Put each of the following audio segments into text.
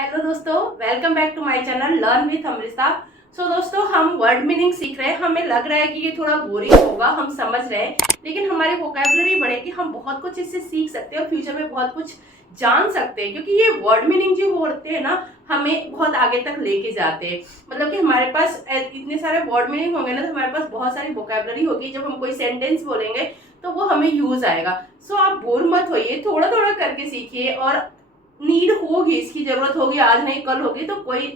Hello दोस्तों, welcome back to my channel learn with Amrita. So दोस्तों, हम वर्ड मीनिंग सीख रहे हैं। हमें लग रहा है कि ये थोड़ा बोरिंग होगा, हम समझ रहे हैं, लेकिन हमारी वोकैबुलरी बढ़ेगी, हम बहुत कुछ इससे सीख सकते हैं और फ्यूचर में बहुत कुछ जान सकते हैं। क्योंकि ये वर्ड मीनिंग जो होते हैं ना, हमें बहुत आगे तक लेके जाते हैं। मतलब कि हमारे पास इतने सारे वर्ड मीनिंग होंगे ना, तो हमारे पास बहुत सारी वोकैबुलरी होगी। जब हम कोई सेंटेंस बोलेंगे तो वो हमें यूज आएगा। सो आप बोर मत होइए, थोड़ा थोड़ा करके सीखिए। और नीड होगी, इसकी जरूरत होगी, आज नहीं कल होगी, तो कोई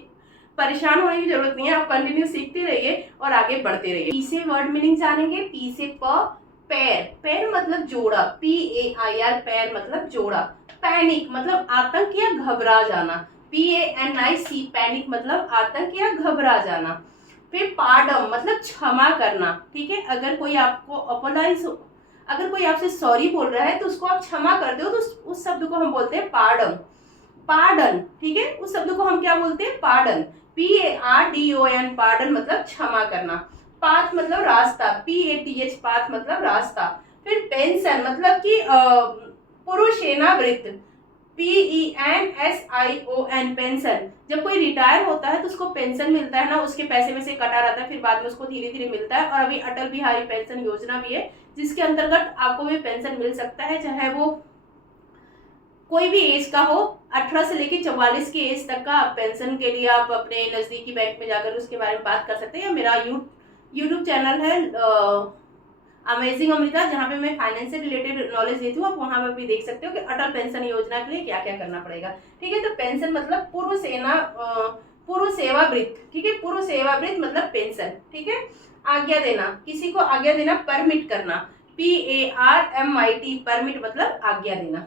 परेशान होने की जरूरत नहीं है। आप कंटिन्यू सीखते रहिए और आगे बढ़ते रहिए। पी से वर्ड मीनिंग जानेंगे। पी से पैर। पैर मतलब जोड़ा, PAIR, पैर मतलब जोड़ा। पैनिक मतलब आतंक या घबरा जाना, PANIC, पैनिक मतलब आतंक या घबरा जाना। फिर पार्डम मतलब क्षमा करना। ठीक है, अगर कोई आपको अपोलाइज, अगर कोई आपसे सॉरी बोल रहा है तो उसको आप क्षमा कर दो, तो उस शब्द को हम बोलते हैं पार्डन। पार्डन, ठीक है, उस शब्द को हम क्या बोलते हैं? पार्डन, PARDON, पार्डन मतलब क्षमा करना। पाथ मतलब रास्ता, PATH, पाथ मतलब रास्ता। फिर पेंशन मतलब कि पुरुषेनावृत्त, PENSION, पेंशन। जब कोई रिटायर होता है तो उसको पेंशन मिलता है ना, उसके पैसे में से कटा रहता है, फिर बाद में उसको धीरे धीरे मिलता है। और अभी अटल बिहारी पेंशन योजना भी है, जिसके अंतर्गत आपको भी पेंशन मिल सकता है, चाहे वो कोई भी एज का हो। 18 से लेकर 44 की एज तक का आप पेंशन के लिए आप अपने नजदीकी बैंक में जाकर उसके बारे में बात कर सकते हैं। या मेरा यूट्यूब चैनल है अमेजिंग अमृता, जहाँ पे मैं फाइनेंस से रिलेटेड नॉलेज देती हूँ। आप वहां पर भी देख सकते हो कि अटल पेंशन योजना के लिए क्या क्या करना पड़ेगा। ठीक है, तो पेंशन मतलब पूर्व सेवावृत्त। ठीक है, पूर्व सेवावृत्त मतलब पेंशन। ठीक है, आज्ञा देना, किसी को आज्ञा देना, परमिट करना, PARMIT, परमिट मतलब आज्ञा देना।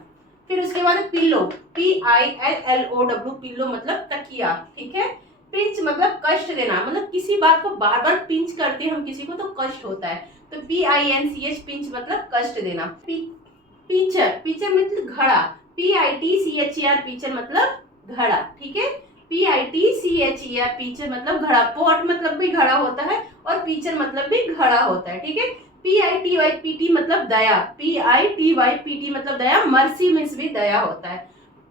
फिर उसके बाद पिल्लो, PILLOW, पिल्लो मतलब तकिया। ठीक है, पिंच मतलब कष्ट देना, मतलब किसी बात को बार बार पिंच करते हैं हम किसी को तो कष्ट होता है, तो PINCH, पिंच मतलब कष्ट देना। पीचर, पीचर मतलब घड़ा, PITCHER, पीचर मतलब घड़ा। ठीक है, PITCHER, पीचर मतलब घड़ा। पोट मतलब भी घड़ा होता है और पीचर मतलब भी घड़ा होता है। ठीक है, PITYPT मतलब दया, PITYPT मतलब दया, मर्सी मीन्स भी दया होता है।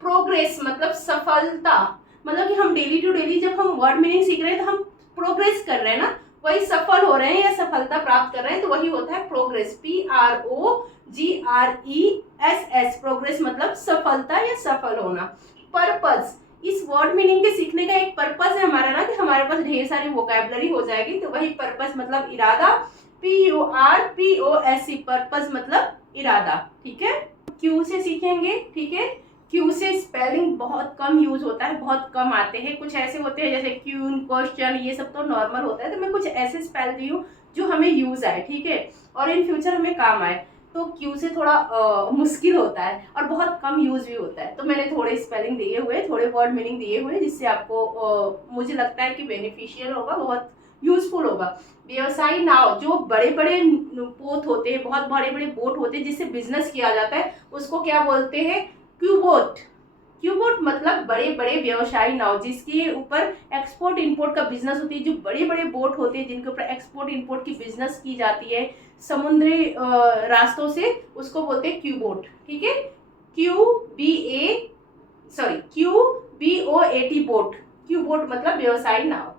प्रोग्रेस मतलब सफलता, मतलब कि हम डेली टू डेली जब हम वर्ड मीनिंग सीख रहे हैं तो हम प्रोग्रेस कर रहे हैं ना, वही सफल हो रहे हैं या सफलता प्राप्त कर रहे हैं, तो वही होता है प्रोग्रेस, PROGRESS, प्रोग्रेस मतलब सफलता या सफल होना। पर्पस, इस वर्ड मीनिंग के सीखने का एक पर्पस है हमारा ना, कि हमारे पास ढेर सारी वोकैबुलरी हो जाएगी, तो वही पर्पस मतलब इरादा, PURPOSE, पर्पस मतलब इरादा। ठीक है, क्यू से सीखेंगे। ठीक है, क्यू से स्पेलिंग बहुत कम यूज होता है, बहुत कम आते हैं। कुछ ऐसे होते हैं जैसे क्यून, क्वेश्चन, ये सब तो नॉर्मल होता है, तो मैं कुछ ऐसे स्पेल दी हूँ जो हमें यूज आए। ठीक है, और इन फ्यूचर हमें काम आए। तो क्यू से थोड़ा मुश्किल होता है और बहुत कम यूज भी होता है, तो मैंने थोड़े स्पेलिंग दिए हुए, थोड़े वर्ड मीनिंग दिए हुए, जिससे आपको मुझे लगता है कि बेनिफिशियल होगा, बहुत यूजफुल होगा। व्यवसायी नाव, जो बड़े बड़े पोत होते हैं, बहुत बड़े बड़े बोट होते हैं जिससे बिजनेस किया जाता है, उसको क्या बोलते हैं? क्यूबोट। क्यूबोट मतलब बड़े बड़े व्यवसायी नाव, जिसके ऊपर एक्सपोर्ट इंपोर्ट का बिजनेस होती है। जो बड़े बड़े बोट होते हैं जिनके ऊपर एक्सपोर्ट इंपोर्ट की बिजनेस की जाती है समुद्री रास्तों से, उसको बोलते हैं क्यूबोट। ठीक है, QBOAT, बोट। क्यूबोट मतलब व्यवसायी नाव।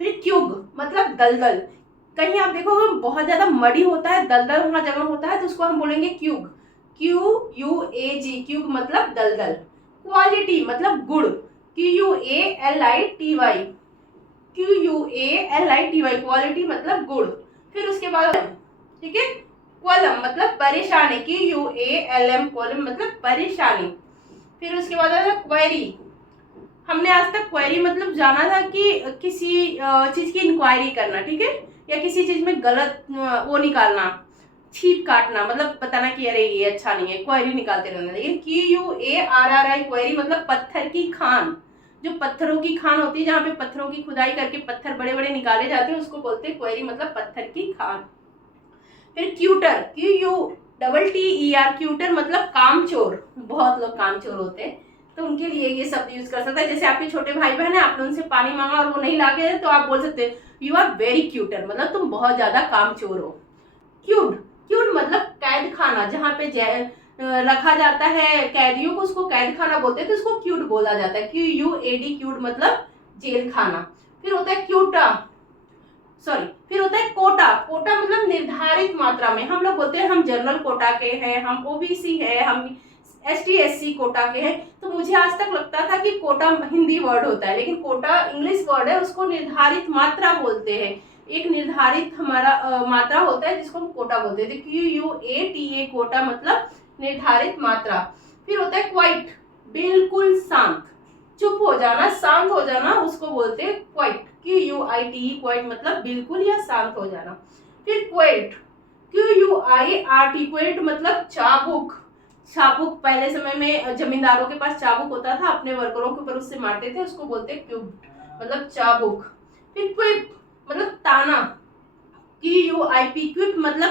फिर क्यूग मतलब दलदल, कहीं आप देखो बहुत ज्यादा मड़ी होता है, दलदल वहां जगह होता है, तो उसको हम बोलेंगे क्यूग, QUAG, क्यूग मतलब दलदल। क्वालिटी मतलब गुड़, QUALITY, QUALITY, क्वालिटी मतलब गुड़। फिर उसके बाद, ठीक है, कॉलम मतलब परेशानी, QUALM, कॉलम मतलब परेशानी। फिर उसके बाद क्वेरी, हमने आज तक क्वेरी मतलब जाना था कि किसी चीज की इंक्वायरी करना। ठीक है, या किसी चीज में गलत वो निकालना, छीप काटना, मतलब बताना कि अरे ये अच्छा नहीं है, क्वेरी निकालते रहना। लेकिन QUARRI, क्वेरी मतलब पत्थर की खान, जो पत्थरों की खान होती है, जहाँ पे पत्थरों की खुदाई करके पत्थर बड़े बड़े निकाले जाते हैं, उसको बोलते हैं क्वेरी, मतलब पत्थर की खान। फिर क्यूटर, QUTTER, क्यूटर मतलब कामचोर, बहुत लोग कामचोर होते हैं, तो उनके लिए ये शब्द यूज कर सकता है। जैसे आपके छोटे भाई बहन है, आपने उनसे पानी मांगा और वो नहीं लाके, तो आप बोल सकते हैं यू आर वेरी क्यूटर, मतलब तुम बहुत ज्यादा कामचोर हो। क्यूड, क्यूड मतलब कैद खाना, जहाँ पे रखा जाता है कैदियों को, उसको कैद खाना बोलते हैं, तो उसको क्यूट बोला जाता है, QUAD क्यूट मतलब जेल खाना। फिर होता है फिर होता है कोटा। कोटा मतलब निर्धारित मात्रा में। हम लोग बोलते हैं हम जनरल कोटा के हैं, हम OBC है, हम ST SC कोटा के हैं। तो मुझे आज तक लगता था कि कोटा हिंदी वर्ड होता है, लेकिन कोटा इंग्लिश वर्ड है, उसको निर्धारित मात्रा बोलते हैं। एक निर्धारित हमारा मात्रा होता है जिसको हम कोटा बोलते हैं। QUATA कोटा मतलब निर्धारित मात्रा। फिर होता है क्वाइट, बिल्कुल शांत, चुप हो जाना, शांत हो जाना, उसको बोलते हैं क्वाइट। QUITE क्वाइट मतलब बिल्कुल या शांत हो जाना। फिर क्वेट, QUIRT क्वेट मतलब चाबुक। चाबुक पहले समय में जमींदारों के पास चाबुक होता था, अपने वर्करों के ऊपर उससे मारते थे, उसको बोलते हैं क्यूब मतलब चाबुक। फिर क्विप मतलब ताना, QUIP क्विप मतलब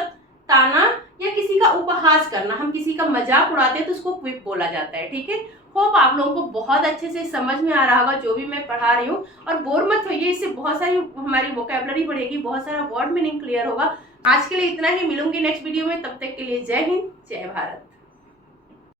ताना या किसी का उपहास करना। हम किसी का मजाक उड़ाते हैं तो उसको क्विप बोला जाता है। ठीक है, होप आप लोगों को बहुत अच्छे से समझ में आ रहा होगा जो भी मैं पढ़ा रही हूँ। और बोर मत होइए, इससे बहुत सारी हमारी वोकैबुलरी बढ़ेगी, बहुत सारा वर्ड मीनिंग क्लियर होगा। आज के लिए इतना ही, मिलूंगी नेक्स्ट वीडियो में, तब तक के लिए जय हिंद, जय भारत।